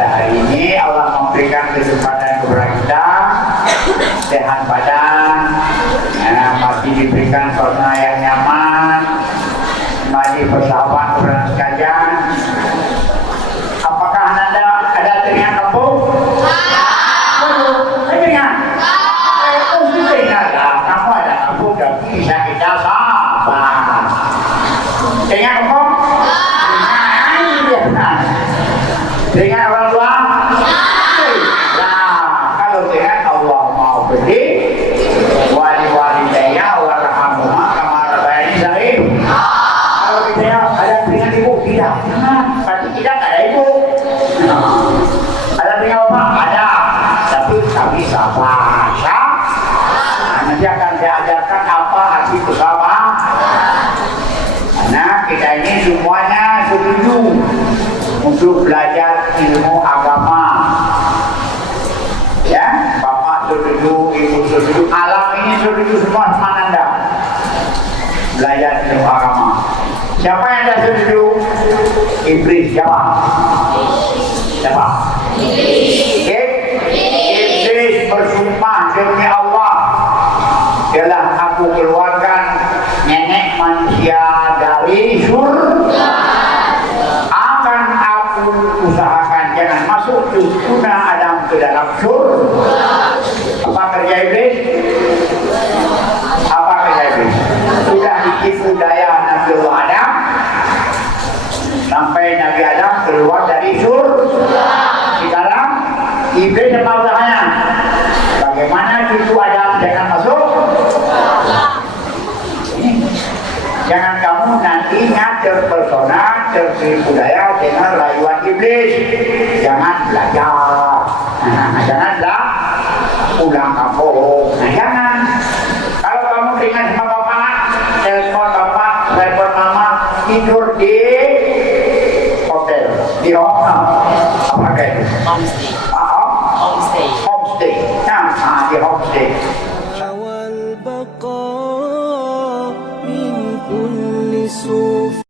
pada hari ini Allah memberikan kesempatan kepada kita sehat badan, masih diberikan suasana yang nyaman, masih bersahabat kepada sekalian. Apakah Anda ada teringat kampung? Teringat? Teringat lah. Kamu ada kampung dan bisa kita sahabat. Teringat kampung? Dengan orang tua? Nah, kalau dengan Allah mau beri wali-walidayya warhamhuma kama rabbayani shaghir. Kalau kita ada dengan ibu tidak, pasti tidak ada ibu. Ada dengan bapak ada, tapi kami sabar. Nanti akan saya ajarkan apa arti itu sabar. Karena kita ini semuanya setuju untuk belajar ilmu agama, ya, bapak setuju, ibu setuju, alam ini setuju semua sama Anda belajar ilmu agama. Siapa yang tidak setuju? Iblis. Siapa? Iblis bersumpah demi Allah, ialah aku keluarkan nenek manusia dari surga. Usahakan jangan masuk tuna Adam ke dalam surga. Apa kerja iblis? Apa kerja iblis? Sudah ditipu daya Nabi Adam sampai Nabi Adam keluar dari surga. Sekarang iblis apa usahanya? Bagaimana cucu Adam jangan masuk? Jangan kamu nantinya terpesona, tertipu daya dengan rayuan iblis. Jangan belajar. Janganlah pulang kampung. Jangan. Kalau kamu dengan sama bapak, telepon bapak, telepon mama, tidur di hotel, di hotel. Apa kayak itu? Homestay. Homestay. Nah, di homestay.